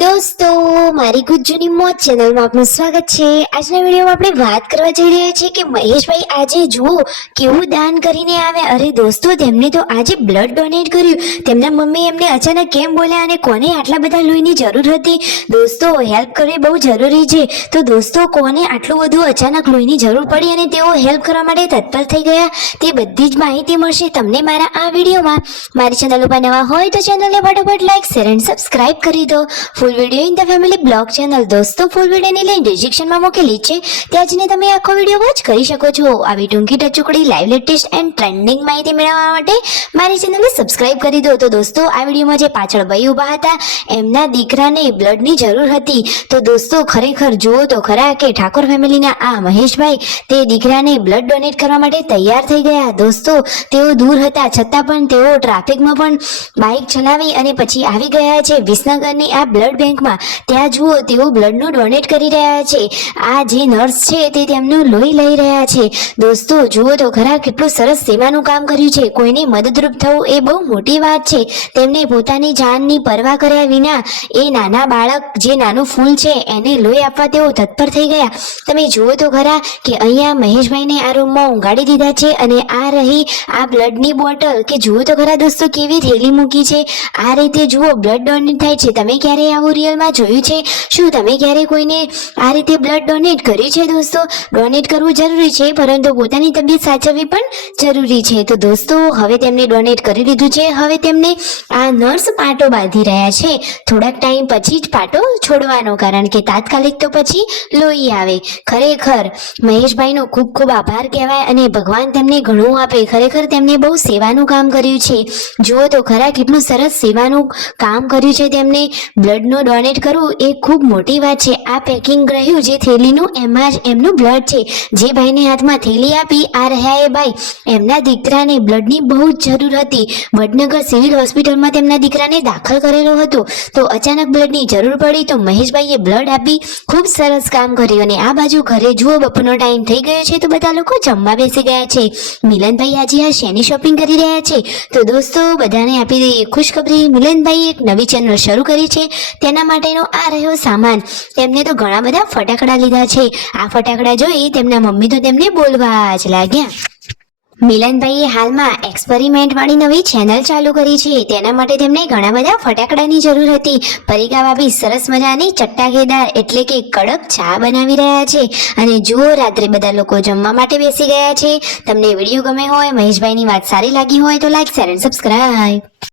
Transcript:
દોસ્તો, મારી ગુજ્જુની મોજ ચેનલમાં આપનું સ્વાગત છે। આજના વિડીયોમાં આપણે વાત કરવા જઈ રહ્યા છીએ કે મહેશભાઈ આજે જુઓ કેવું દાન કરીને આવ્યા। અરે દોસ્તો, તેમને તો આજે બ્લડ ડોનેટ કર્યું। તેમના મમ્મી એમને અચાનક કેમ બોલ્યા અને કોને આટલા બધા લોહીની જરૂર હતી? દોસ્તો, હેલ્પ કરવી બહુ જરૂરી છે। તો દોસ્તો, કોને આટલું બધું અચાનક લોહીની જરૂર પડી અને તેઓ હેલ્પ કરવા માટે તત્પર થઈ ગયા, તે બધી જ માહિતી મળશે તમને મારા આ વિડીયોમાં। મારી ચેનલ ઉપર નવા હોય તો ચેનલને ફટાફટ લાઈક, શેર અને સબસ્ક્રાઇબ કરી દો। Full video in the family blog channel દોસ્તો ફૂલ વિડીયોની લિંક ડિસ્ક્રિપ્શનમાં મૂકેલી છે, ત્યાં જઈને તમે આખો વિડીયો વોચ કરી શકો છો। આવી ટૂંકી ટચુકડી લાઈવ લેટેસ્ટ એન્ડ ટ્રેન્ડિંગ માહિતી મેળવવા માટે મારી ચેનલને સબસ્ક્રાઇબ કરી દો। તો દોસ્તો, આ વિડીયોમાં જે પાછળ ભાઈ ઊભા હતા એમના દીકરાને બ્લડની જરૂર હતી। તો દોસ્તો, ખરેખર જુઓ તો ખરા કે ઠાકોર ફેમિલીના આ મહેશભાઈ તે દીકરાને બ્લડ ડોનેટ કરવા માટે તૈયાર થઈ ગયા। દોસ્તો, તેઓ દૂર હતા છતાં પણ તેઓ ટ્રાફિકમાં પણ બાઇક ચલાવી અને પછી આવી ગયા છે વિસનગરની આ બ્લડ બેંકમાં। ત્યાં જુઓ તેઓ બ્લડનું ડોનેટ કરી રહ્યા છે। આ જે નર્સ છે તે તેમનું લોહી લઈ રહ્યા છે। દોસ્તો, જુઓ તો ખરા કેટલું સરસ સેવાનું કામ કર્યું છે। કોઈને મદદરૂપ થવું એ બહુ મોટી વાત છે। તેમને પોતાની જાનની પરવા કર્યા વિના એ નાના બાળક જે નાનું ફૂલ છે એને લોહી આપવા તેઓ તત્પર થઈ ગયા। તમે જુઓ તો ખરા કે અહીંયા મહેશભાઈને આ રૂમમાં ઊંઘાડી દીધા છે અને આ રહી આ બ્લડની બોટલ કે જુઓ તો ખરા દોસ્તો કેવી થેલી મૂકી છે। આ રીતે જુઓ બ્લડ ડોનેટ થાય છે। તમે ક્યારે આવું રિયલમાં જોયું છે? શું તમે ક્યારે કોઈને આ રીતે બ્લડ ડોનેટ કર્યું છે? દોસ્તો, ડોનેટ કરવું જરૂરી છે પરંતુ પોતાની તબિયત સાચવવી પણ જરૂરી છે। તો દોસ્તો, હવે તેમને ડોનેટ કરી દીધું છે। હવે તેમને આ નર્સ પાટો બાંધી રહ્યા છે। થોડાક ટાઈમ પછી જ પાટો છોડવાનો, કારણ કે તાત્કાલિક તો પછી લોહી આવે। ખરેખર મહેશભાઈનો ખૂબ ખૂબ આભાર કહેવાય અને ભગવાન તેમને ઘણું આપે। ખરેખર તેમને બહુ સેવાનું કામ કર્યું છે। જુઓ તો ખરા કેટલું સરસ સેવાનું કામ કર્યું છે તેમને। બ્લડનું ડોનેટ કરવું એ ખૂબ મોટી વાત છે। આ પેકિંગ રહ્યું જે થેલીનું, એમાં જ એમનું બ્લડ છે। જે ભાઈને હાથમાં થેલી આપી આ રહ્યા એ ભાઈ, એમના દીકરાને બ્લડની બહુ જ જરૂર હતી। વડનગર સિવિલ હોસ્પિટલમાં તેમના દીકરાને દાખલ કરેલો હતો, તો અચાનક બ્લડની જરૂર પડી તો મહેશભાઈએ બ્લડ આપી ખૂબ સરસ કામ કર્યું। અને આ બાજુ ઘરે જુઓ બપોરનો ટાઈમ થઈ ગયો છે તો બધા લોકો જમવા બેસી ગયા છે। મિલનભાઈ આજે આ શેની શોપિંગ કરી રહ્યા છે? તો દોસ્તો, બધાને આપી દઈએ ખુશખબરી, મિલનભાઈએ એક નવી ચેનલ શરૂ કરી છે, તેના માટેનો આ રહ્યો સામાન। તેમને તો ઘણા બધા ફટાકડા લીધા છે। આ ફટાકડા જોઈ તેમના મમ્મી તો તેમને બોલવા જ લાગ્યા। મિલનભાઈએ હાલમાં એક્સપેરિમેન્ટ વાળી નવી ચેનલ ચાલુ કરી છે, તેના માટે તેમને ઘણા બધા ફટાકડાની જરૂર હતી। પરિકા ભાભી સરસ મજાની ચટાકેદાર એટલે કે કડક ચા બનાવી રહ્યા છે અને જુઓ રાત્રે બધા લોકો જમવા માટે બેસી ગયા છે। તમને વિડીયો ગમે હોય, મહેશભાઈની વાત સારી લાગી હોય તો લાઈક, શેર અને સબસ્ક્રાઇબ।